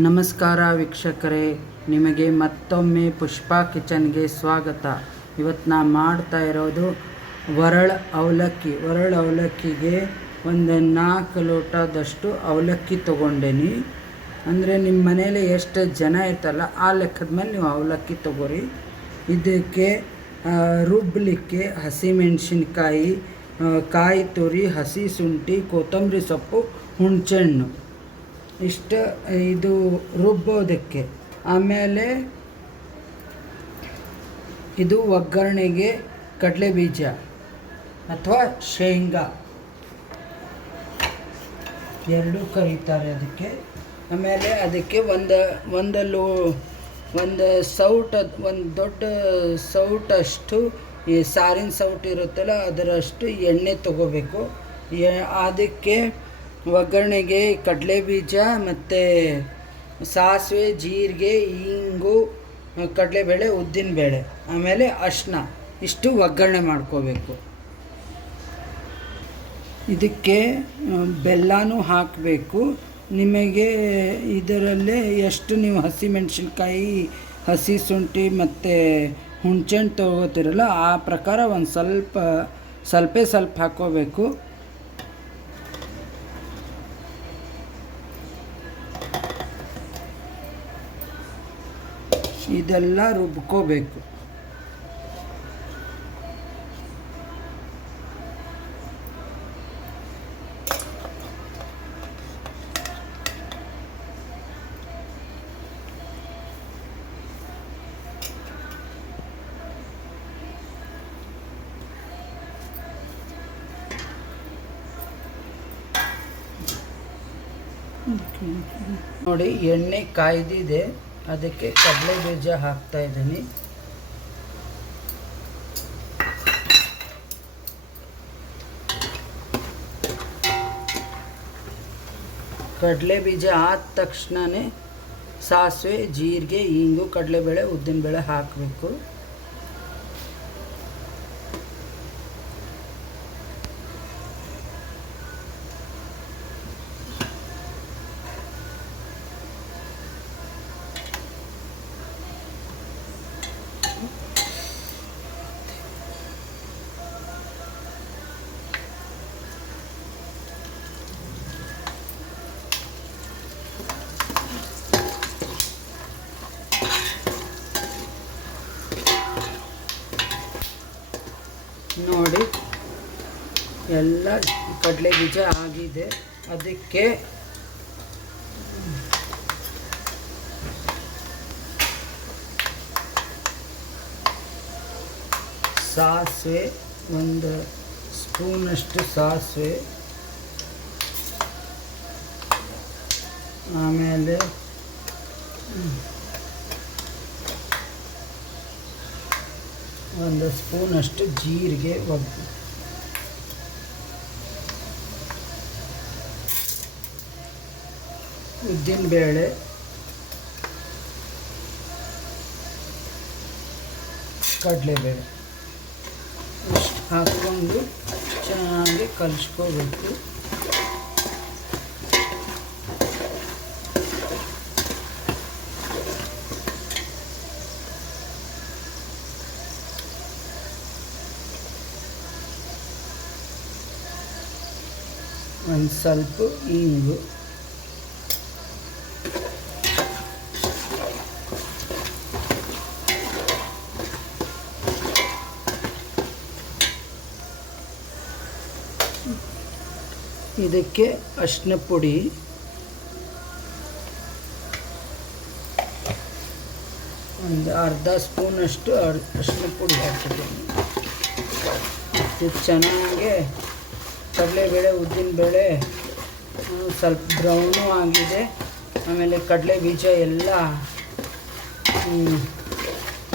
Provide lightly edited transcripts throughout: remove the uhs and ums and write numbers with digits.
ನಮಸ್ಕಾರ ವೀಕ್ಷಕರೇ, ನಿಮಗೆ ಮತ್ತೊಮ್ಮೆ ಪುಷ್ಪಾ ಕಿಚನ್ಗೆ ಸ್ವಾಗತ. ಇವತ್ತು ನಾನು ಮಾಡ್ತಾ ಇರೋದು ವರಳ್ ಅವಲಕ್ಕಿಗೆ ಒಂದು 4 ಲೋಟದಷ್ಟು ಅವಲಕ್ಕಿ ತೊಗೊಂಡೇನಿ. ಅಂದರೆ ನಿಮ್ಮ ಮನೇಲಿ ಎಷ್ಟು ಜನ ಇರ್ತಲ್ಲ ಆ ಲೆಕ್ಕದ ಮೇಲೆ ನೀವು ಅವಲಕ್ಕಿ ತೊಗೋರಿ. ಇದಕ್ಕೆ ರುಬ್ಬಲಿಕ್ಕೆ ಹಸಿಮೆಣಸಿನ್ಕಾಯಿ, ಕಾಯಿ ತುರಿ, ಹಸಿ ಶುಂಠಿ, ಕೊತ್ತಂಬರಿ ಸೊಪ್ಪು, ಹುಣಸೆಹಣ್ಣು ಇಷ್ಟು ಇದು ರುಬ್ಬೋದಕ್ಕೆ. ಆಮೇಲೆ ಇದು ಒಗ್ಗರಣೆಗೆ ಕಡಲೆ ಬೀಜ ಅಥವಾ ಶೇಂಗಾ ಎರಡೂ ಕರೀತಾರೆ ಅದಕ್ಕೆ. ಆಮೇಲೆ ಅದಕ್ಕೆ ಒಂದು ದೊಡ್ಡ ಸೌಟಷ್ಟು ಈ ಸಾರಿನ ಸೌಟು ಇರುತ್ತಲ್ಲ ಅದರಷ್ಟು ಎಣ್ಣೆ ತಗೋಬೇಕು. ಅದಕ್ಕೆ ಒಗ್ಗರಣೆಗೆ ಕಡಲೆ ಬೀಜ ಮತ್ತು ಸಾಸಿವೆ, ಜೀರಿಗೆ, ಇಂಗು, ಕಡಲೆಬೇಳೆ, ಉದ್ದಿನಬೇಳೆ, ಆಮೇಲೆ ಅರಿಶಿನ ಇಷ್ಟು ಒಗ್ಗರಣೆ ಮಾಡ್ಕೋಬೇಕು. ಇದಕ್ಕೆ ಬೆಲ್ಲನೂ ಹಾಕಬೇಕು. ನಿಮಗೆ ಇದರಲ್ಲೇ ಎಷ್ಟು ನೀವು ಹಸಿಮೆಣಸಿನ್ಕಾಯಿ, ಹಸಿ ಶುಂಠಿ ಮತ್ತು ಹುಣಸೆಹಣ್ಣು ತೊಗೋತಿರಲ್ಲ ಆ ಪ್ರಕಾರ ಒಂದು ಸ್ವಲ್ಪ ಹಾಕ್ಕೋಬೇಕು. ಇದೆಲ್ಲ ರುಬ್ಕೋಬೇಕು. ನೋಡಿ, ಎಣ್ಣೆ ಕಾಯ್ದಿದೆ. ಅದಕ್ಕೆ ಕಡಲೆ ಬೀಜ ಹಾಕ್ತಾ ಇದ್ದೀನಿ. ಕಡಲೆ ಬೀಜ ಆದ ತಕ್ಷಣವೇ ಸಾಸಿವೆ, ಜೀರಿಗೆ, ಇಂಗು, ಕಡಲೆಬೇಳೆ, ಉದ್ದಿನಬೇಳೆ ಹಾಕಬೇಕು. ನೋಡಿ, ಎಲ್ಲ ಕಡಲೆ ಬೀಜ ಆಗಿದೆ. ಅದಕ್ಕೆ ಸಾಸಿವೆ, ಒಂದು ಸ್ಪೂನಷ್ಟು ಸಾಸಿವೆ, ಆಮೇಲೆ ಒಂದು ಸ್ಪೂನಷ್ಟು ಜೀರಿಗೆ, ಉದ್ದಿನಬೇಳೆ, ಕಡಲೆಬೇಳೆ ಇಷ್ಟು ಹಾಕ್ಕೊಂಡು ಚೆನ್ನಾಗಿ ಕಲಿಸ್ಕೋಬೇಕು. ಒಂದು ಸ್ವಲ್ಪ ಇಂಗು, ಇದಕ್ಕೆ ಅರಿಶಿನ ಪುಡಿ, ಒಂದು ಅರ್ಧ ಸ್ಪೂನಷ್ಟು ಅರಿಶಿನ ಪುಡಿ ಹಾಕಿದ್ದೀನಿ. ಇದು ಚೆನ್ನಾಗಿ ಕಡಲೆಬೇಳೆ, ಉದ್ದಿನಬೇಳೆ ಸ್ವಲ್ಪ ಬ್ರೌನು ಆಗಿದೆ. ಆಮೇಲೆ ಕಡಲೆ ಬೀಜ ಎಲ್ಲ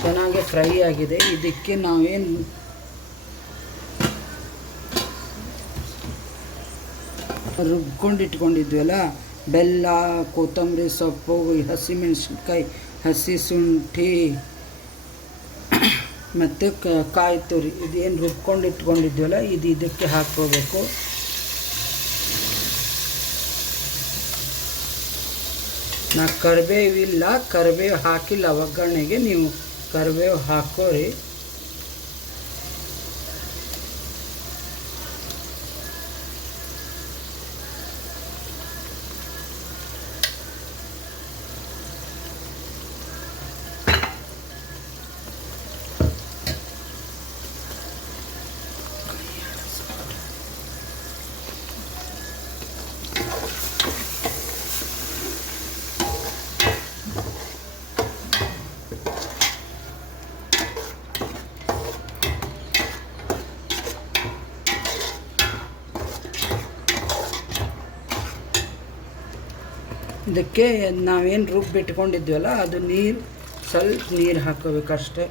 ಚೆನ್ನಾಗಿ ಫ್ರೈ ಆಗಿದೆ. ಇದಕ್ಕೆ ನಾವೇನು ರುಬ್ಕೊಂಡಿಟ್ಕೊಂಡಿದ್ವಲ್ಲ, ಬೆಲ್ಲ, ಕೊತ್ತಂಬರಿ ಸೊಪ್ಪು, ಹಸಿಮೆಣಸಿನ್ಕಾಯಿ, ಹಸಿ ಶುಂಠಿ ಮತ್ತು ಕಾಯಿ ತುರಿ, ಇದೇನು ರುಬ್ಕೊಂಡಿಟ್ಕೊಂಡಿದ್ವಲ್ಲ ಇದಕ್ಕೆ ಹಾಕ್ಕೋಬೇಕು. ನಾ ಕರಿಬೇವಿಲ್ಲ, ಕರಿಬೇವು ಹಾಕಿಲ್ಲ ಒಗ್ಗರಣೆಗೆ, ನೀವು ಕರಿಬೇವು ಹಾಕೋರಿ. ಇದಕ್ಕೆ ನಾವೇನು ರುಬ್ಬಿಟ್ಕೊಂಡಿದ್ವಲ್ಲ ಅದು ನೀರು, ಸ್ವಲ್ಪ ನೀರು ಹಾಕೋಬೇಕಷ್ಟೆ.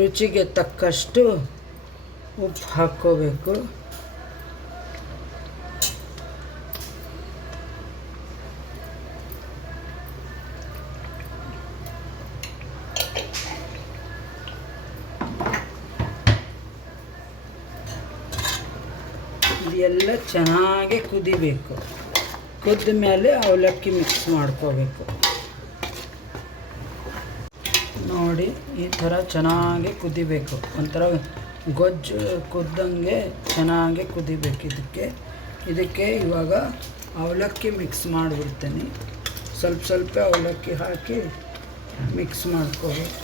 ರುಚಿಗೆ ತಕ್ಕಷ್ಟು ಉಪ್ಪು ಹಾಕ್ಕೋಬೇಕು. ಇದೆಲ್ಲ ಚೆನ್ನಾಗಿ ಕುದಿಬೇಕು. ಕುದ್ದ ಮೇಲೆ ಅವಲಕ್ಕಿ ಮಿಕ್ಸ್ ಮಾಡ್ಕೋಬೇಕು. ನೋಡಿ ಈ ಥರ ಚೆನ್ನಾಗಿ ಕುದಿಬೇಕು, ಒಂಥರ ಗೊಜ್ಜು ಕುದ್ದಂಗೆ ಚೆನ್ನಾಗಿ ಕುದಿಬೇಕು. ಇದಕ್ಕೆ ಇವಾಗ ಅವಲಕ್ಕಿ ಮಿಕ್ಸ್ ಮಾಡಿಬಿಡ್ತೀನಿ. ಸ್ವಲ್ಪ ಅವಲಕ್ಕಿ ಹಾಕಿ ಮಿಕ್ಸ್ ಮಾಡ್ಕೋಬೇಕು.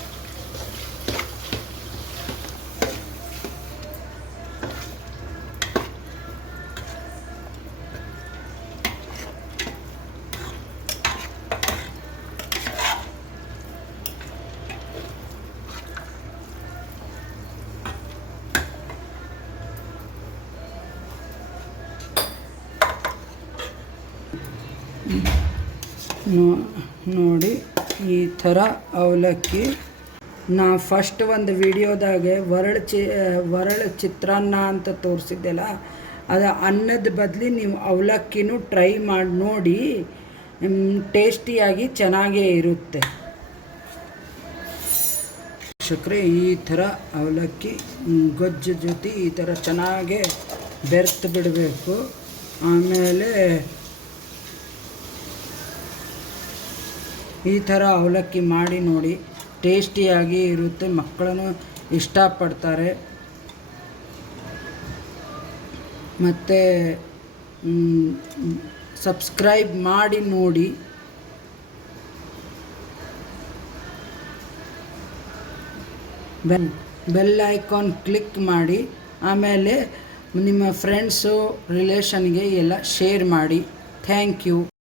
ನೋಡಿ ಈ ಥರ ಅವಲಕ್ಕಿ. ನಾ ಫಸ್ಟ್ ಒಂದು ವಿಡಿಯೋದಾಗೆ ವರಳು ಚಿತ್ರಾನ್ನ ಅಂತ ತೋರಿಸಿದ್ದೆಲ್ಲ, ಅದು ಅನ್ನದ ಬದಲು ನೀವು ಅವಲಕ್ಕಿನೂ ಟ್ರೈ ಮಾಡಿ ನೋಡಿ, ಟೇಸ್ಟಿಯಾಗಿ ಚೆನ್ನಾಗೇ ಇರುತ್ತೆ. ಶುಕ್ರೆ ಈ ಥರ ಅವಲಕ್ಕಿ ಗೊಜ್ಜು ಜೊತೆ ಈ ಥರ ಚೆನ್ನಾಗೇ ಬೆರೆತು ಬಿಡಬೇಕು. ಆಮೇಲೆ ಈ ಥರ ಅವಲಕ್ಕಿ ಮಾಡಿ ನೋಡಿ, ಟೇಸ್ಟಿಯಾಗಿ ಇರುತ್ತೆ, ಮಕ್ಕಳನ್ನು ಇಷ್ಟಪಡ್ತಾರೆ. ಮತ್ತು ಸಬ್ಸ್ಕ್ರೈಬ್ ಮಾಡಿ ನೋಡಿ. ಬೆಲ್ ಐಕಾನ್ ಕ್ಲಿಕ್ ಮಾಡಿ. ಆಮೇಲೆ ನಿಮ್ಮ ಫ್ರೆಂಡ್ಸು ರಿಲೇಷನ್ಗೆ ಎಲ್ಲ ಶೇರ್ ಮಾಡಿ. Thank you.